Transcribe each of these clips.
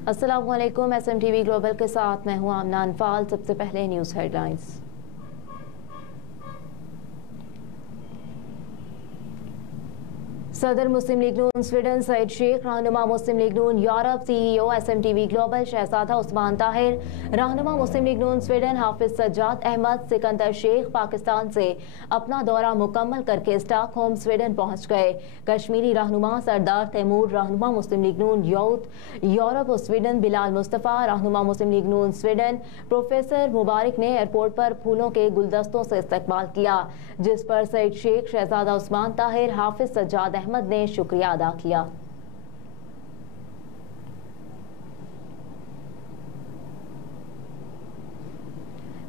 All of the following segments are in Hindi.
अस्सलामुअलैकुम। SMTV ग्लोबल के साथ मैं हूं आमना अनफाल। सबसे पहले न्यूज़ हेडलाइंस। सदर मुस्लिम लीग नून स्वीडन सईद शेख, रहनुमा मुस्लिम लीग नून यूरोप CEO SMTV ग्लोबल शहजादा उस्मान ताहिर, रहनुमा मुस्लिम लीग नून स्वीडन हाफिज सज्जाद अहमद सिकंदर शेख पाकिस्तान से अपना दौरा मुकम्मल करके स्टॉकहोम स्वीडन पहुंच गए। कश्मीरी रहनुमा सरदार तैमूर, रहनुमा मुस्लिम लीग नून यूरोप स्वीडन बिलाल मुस्तफ़ा, रहनुमा मुस्लिम लीग नून स्वीडन प्रोफेसर मुबारक ने एयरपोर्ट पर फूलों के गुलदस्तों से इस्तकबाल किया, जिस पर सईद शेख, शहजादा उस्मान ताहिर, हाफिज सज्जाद अहमद ने शुक्रिया अदा किया।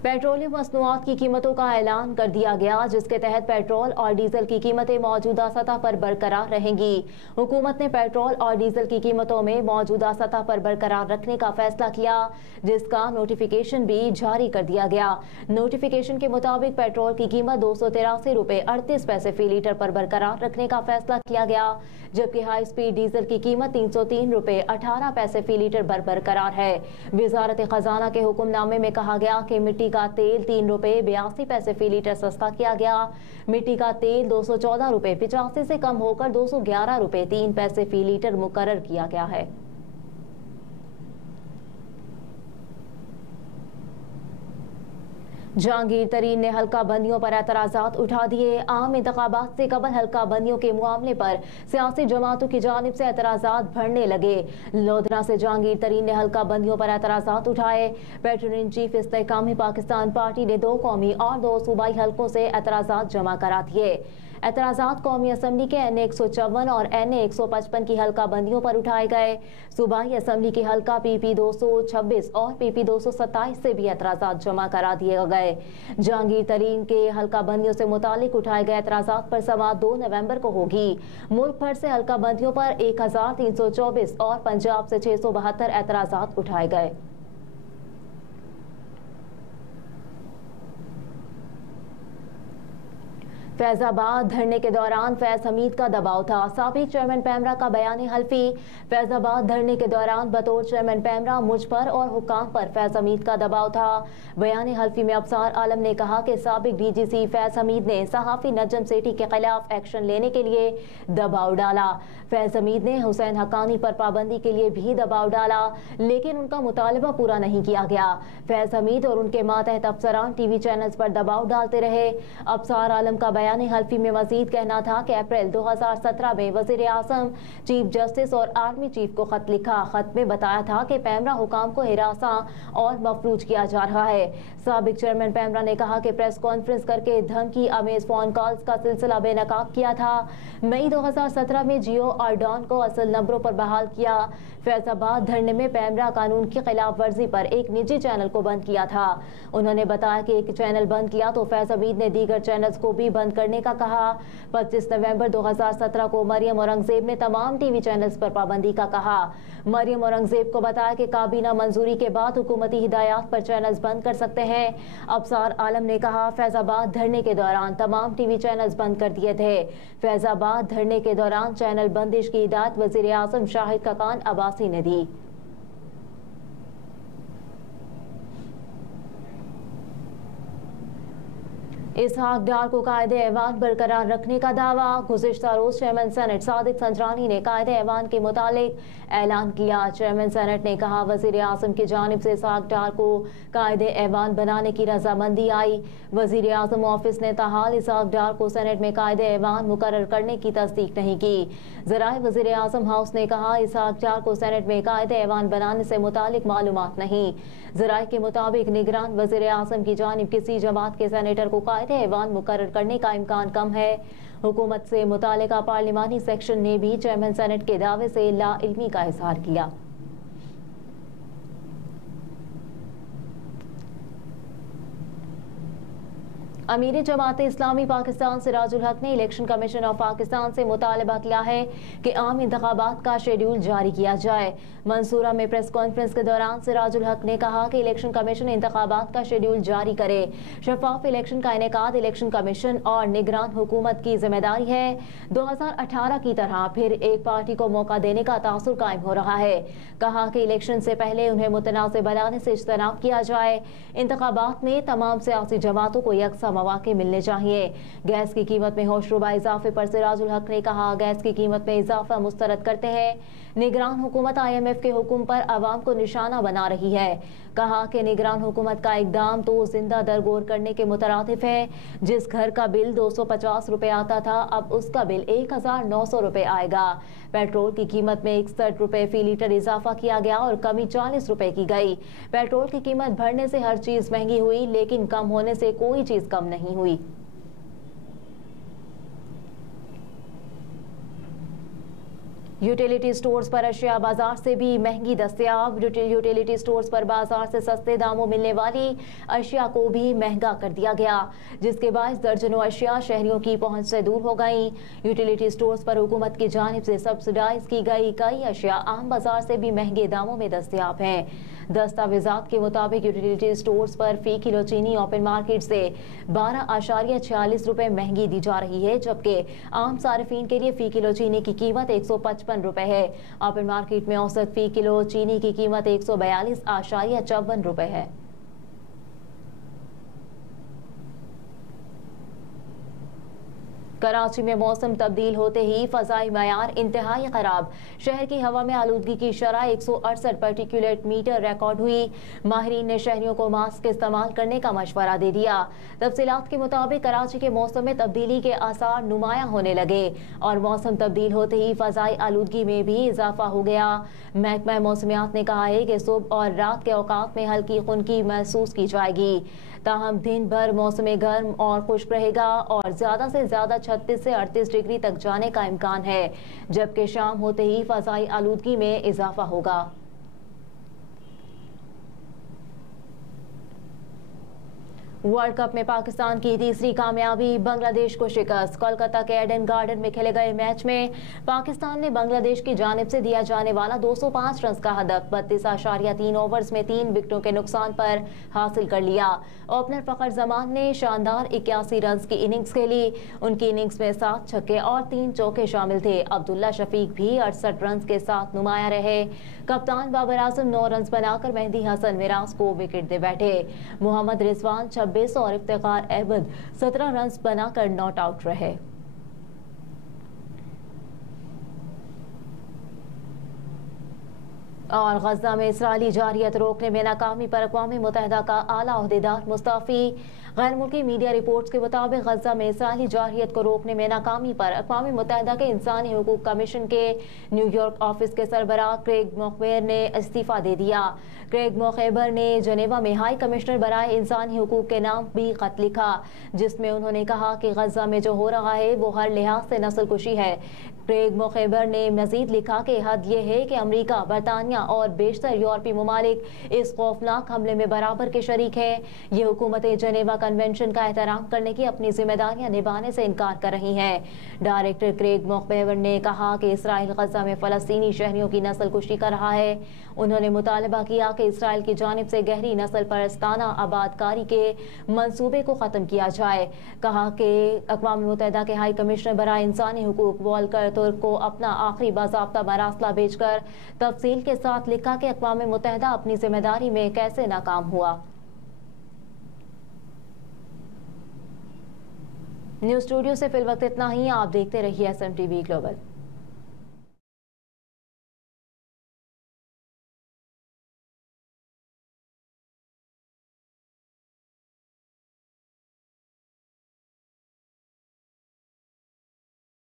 पेट्रोलियम मसनूआत की कीमतों का ऐलान कर दिया गया, जिसके तहत पेट्रोल और डीजल की कीमतें मौजूदा सतह पर बरकरार रहेंगी। हुकूमत ने पेट्रोल और डीजल की कीमतों में मौजूदा सतह पर बरकरार रखने का फैसला किया, जिसका नोटिफिकेशन भी जारी कर दिया गया। नोटिफिकेशन के मुताबिक पेट्रोल की कीमत 283 रुपए 38 पैसे फी लीटर पर बरकरार रखने का फैसला किया गया, जबकि हाई स्पीड डीजल की कीमत 303 रुपए 18 पैसे फी लीटर पर बरकरार है। वजारत खजाना के हुक्मनामे में कहा गया कि मिट्टी का तेल 3 रुपए 82 पैसे फी लीटर सस्ता किया गया। मिट्टी का तेल 214 रुपए 85 से कम होकर 211 रुपए 3 पैसे फी लीटर मुकर्रर किया गया है। जहांगीर तरीन ने हल्का बंदियों पर एतराजात उठा दिए। आम इंतखाबात से कबल हल्का बंदियों के मामले पर सियासी जमातों की जानिब से एतराजात बढ़ने लगे। लोधरा से जहांगीर तरीन ने हल्का बंदियों पर एतराजात उठाए। Patron in chief Istehkam Pakistan party ने 2 कौमी और 2 सूबाई हल्कों से एतराजात जमा करा दिए। एतराजात कौमी असम्बली के NA 154 और NA 155 की हल्का बंदियों पर उठाए गए। सूबाई असम्बली की हल्का PP 226 और PP 227 से भी एतराजात जमा करा दिए गए। जहांगीर तरीन के हल्का बंदियों से मुतालिक उठाए गए एतराजात पर समाअत 2 नवंबर को होगी। मुल्क भर से हल्का बंदियों पर 1324 और पंजाब से 672 एतराजात उठाए गए। फैजाबाद धरने के दौरान फैज हमीद का दबाव था। साबिक चेयरमैन पैमरा का बयान हल्फी। फैजाबाद धरने के दौरान बतौर चेयरमैन पैमरा मुझ पर और हुकाम पर फैज हमीद का दबाव था। बयान हल्फी में अफसार आलम ने कहा कि साबिक DGC फैज हमीद ने सहाफी नजम सेठी के खिलाफ एक्शन लेने के लिए दबाव डाला। फैज हमीद ने हुसैन हक्कानी पर पाबंदी के लिए भी दबाव डाला, लेकिन उनका मुतालबा पूरा नहीं किया गया। फैज हमीद और उनके मातहत अफसरान TV चैनल्स पर दबाव डालते रहे। अफसार आलम का बयान हल्फी में मजीद कहना था कि अप्रैल 2017 में वजीर आजम, चीफ जस्टिस और आर्मी चीफ को खत लिखा। खत में बताया था कि पैमरा हुकाम को हिरासा और मफलूज किया जा रहा है। साबिक चेयरमैन पैमरा ने कहा कि प्रेस कॉन्फ्रेंस करके धमकी आमेज फोन कॉल्स का सिलसिला बेनकाब किया था। मई 2017 में जियो और डॉन को असल नंबरों पर बहाल किया। फैजाबाद धरने में पैमरा कानून की खिलाफ वर्जी पर एक निजी चैनल को बंद किया था। उन्होंने बताया कि एक चैनल बंद किया तो फैज हमीद ने दीगर चैनल्स को भी बंद करने का कहा। 25 नवंबर 2017 को मरियम औरंगजेब ने तमाम TV चैनल्स पर पाबंदी का कहा। मरियम औरंगजेब को बताया कि काबीना मंजूरी के बाद हुकूमती हिदायत पर चैनल्स बंद कर सकते हैं। अफसार आलम ने कहा, फैजाबाद धरने के दौरान तमाम TV चैनल्स बंद कर दिए थे। फैजाबाद धरने के दौरान चैनल बंदिश की हिदायत वजीर आजम शाहिद खाकान अब्बासी ने दी। इसहाक डार को कायदे ऐवान बरकरार रखने का दावा। गुज़िश्ता रोज चेयरमैन सेनेट सादिक संजरानी ने कायदे ऐवान के मुतालिक ऐलान किया। चेयरमैन सेनेट ने कहा, वजीर आजम की जानिब से इसहाक डार को कायदे ऐवान बनाने की रजामंदी आई। वजीर आजम ऑफिस ने ताहाल इसहाक डार को सेनेट में कायदे ऐवान मुकर्रर करने की तस्दीक नहीं की। ज़राए वजीर आजम हाउस ने कहा, इसहाक डार को सेनेट में कायदे ऐवान बनाने से मुतालिक मालूमात नहीं। ज़राए के मुताबिक निगरान वजीर आजम की जानिब किसी जमात के सेनेटर को कायदे ऐवान मुकर्रर करने का इम्कान कम है। हुकूमत से मुतालिका पार्लिमानी सेक्शन ने भी चेयरमैन सेनेट के दावे से लाइल्मी का इजहार किया। अमीर जमात इस्लामी पाकिस्तान सिराजुल हक ने इलेक्शन कमीशन ऑफ पाकिस्तान से मुतालबा किया है कि आम इंतखाबात का शेड्यूल जारी किया जाए। मंसूरा में प्रेस कॉन्फ्रेंस के दौरान सिराजुल हक ने कहा कि इलेक्शन कमीशन इंतखाबात का शेड्यूल जारी करे। शफाफ इलेक्शन का इनेकाद इलेक्शन कमीशन और निगरान हुकूमत की जिम्मेदारी है। 2018 की तरह फिर एक पार्टी को मौका देने का तासुर कायम हो रहा है। कहा कि इलेक्शन से पहले उन्हें मुतनाज़ बनाने से इज्तनाब किया जाए। इंतखाबात में तमाम सियासी जमातों को यकसा मौके मिलने चाहिए। गैस की कीमत में होशरुबा इजाफे पर सिराजुल हक ने कहा, गैस की कीमत में इजाफा मुस्तरद करते हैं। निगरान हुकूमत IMF के हुक्म पर आवाम को निशाना बना रही है। कहा कि निगरान हुकूमत का इकदाम तो जिंदा दरगोर करने के मुतरादिफ है। जिस घर का बिल 250 रुपए आता था, अब उसका बिल 1900 रुपए आएगा। पेट्रोल की कीमत में 61 रुपए फी लीटर इजाफा किया गया और कमी 40 रुपए की गई। पेट्रोल की कीमत बढ़ने से हर चीज महंगी हुई, लेकिन कम होने से कोई चीज कम नहीं हुई। यूटिलिटी स्टोर्स पर अशिया बाजार से भी महंगी दस्तयाब। यूटिलिटी स्टोर्स पर बाजार से सस्ते दामों मिलने वाली अशिया को भी महंगा कर दिया गया, जिसके बायस दर्जनों अशिया शहरियों की पहुंच से दूर हो गई। यूटिलिटी स्टोर्स पर हुकूमत की जानिब से सब्सिडाइज की गई कई अशिया आम बाजार से भी महंगे दामों में दस्तयाब हैं। दस्तावेजात के मुताबिक यूटिलिटी स्टोर्स पर फी किलो चीनी ओपन मार्केट से 12.46 रुपए महंगी दी जा रही है, जबकि आम सार्फिन के लिए फी किलो चीनी की कीमत 155 रुपए है। ओपन मार्केट में औसत फी किलो चीनी की कीमत 142.54 रुपए है। कराची में मौसम तब्दील होते ही फ़ज़ाई मयार इंतहाई ख़राब। शहर की हवा में आलूदगी की शरह 168 पार्टिकुलेट मीटर रिकॉर्ड हुई। माहिरीन ने शहरियों को मास्क इस्तेमाल करने का मशवरा दे दिया। तफसीलात के मुताबिक कराची के मौसम में तब्दीली के आसार नुमायां होने लगे और मौसम तब्दील होते ही फ़ज़ाई आलूदगी में भी इजाफा हो गया। महकमा मौसमियात ने कहा है कि सुबह और रात के औकात में हल्की खुनकी महसूस की जाएगी। ताहम दिन भर मौसम गर्म और खुश्क रहेगा और ज्यादा से ज्यादा 36 से 38 डिग्री तक जाने का इम्कान है, जबकि शाम होते ही फ़ज़ाई आलूदगी में इजाफा होगा। वर्ल्ड कप में पाकिस्तान की तीसरी कामयाबी, बांग्लादेश को शिकस्त। कोलकाता के एडन गार्डन में खेले गए मैच में पाकिस्तान ने बांग्लादेश की जानिब से दिया जाने वाला 205 रन का हदफ 32.3 ओवर्स में 3 विकेटों के नुकसान पर हासिल कर लिया। ओपनर फखर जमान ने शानदार 81 रन की इनिंग्स खेली। उनकी इनिंग्स में 7 छक्के और 3 चौके शामिल थे। अब्दुल्ला शफीक भी 68 रन के साथ नुमाया रहे। कप्तान बाबर आजम 9 रन बनाकर मेहदी हसन मिराज को विकेट दे बैठे। मोहम्मद रिजवान 26 और इफ्तिखार अहमद 17 रन बनाकर नॉट आउट रहे। और गजा में इसराइली जारियत रोकने में नाकामी पर अक़वाम मुत्तहिदा का आला ओहदेदार मुस्तफ़ी। गैर मुल्की मीडिया रिपोर्ट्स के मुताबिक गजा में इसराइली जारियत को रोकने में नाकामी पर अक़वाम मुत्तहिदा के इंसानी हुकूक कमीशन के न्यूयॉर्क ऑफिस के सरबराह क्रेग मोखबेर ने इस्तीफा दे दिया। क्रेग मोखबेर ने जनेवा में हाई कमिश्नर बराए इंसानी हुकूक के नाम भी खत लिखा, जिसमें उन्होंने कहा कि गजा में जो हो रहा है वो हर लिहाज से नस्लकुशी है। क्रेग मोखबेर ने मजीद लिखा कि हद ये है कि अमरीका, बरतानिया और बेशतर यूरोपीय ममालिक इस खौफनाक हमले में बराबर के शरीक हैं। ये हुकूमतें जनेवा कन्वेंशन का एहतराम करने की अपनी जिम्मेदारियां निभाने से इनकार कर रही हैं। डायरेक्टर क्रेग मोखबेर ने कहा कि इसराइल गजा में फ़लस्तीनी शहरियों की नस्लकुशी कर रहा है। उन्होंने मुतालबा किया कि इसराइल की जानिब से गहरी नस्ल परस्ताना आबादकारी के मंसूबे को ख़त्म किया जाए। कहा कि अक़वाम मुत्तहिदा के हाई कमिश्नर बराए इंसानी हुकूक वॉल्कर तुर्क को अपना आखिरी बाज़ाब्ता मरासला भेजकर तफसील के साथ लिखा कि अक़वाम मुत्तहिदा अपनी जिम्मेदारी में कैसे नाकाम हुआ। न्यूज़ स्टूडियो से फिल वक्त इतना ही। आप देखते रहिए SMTV ग्लोबल।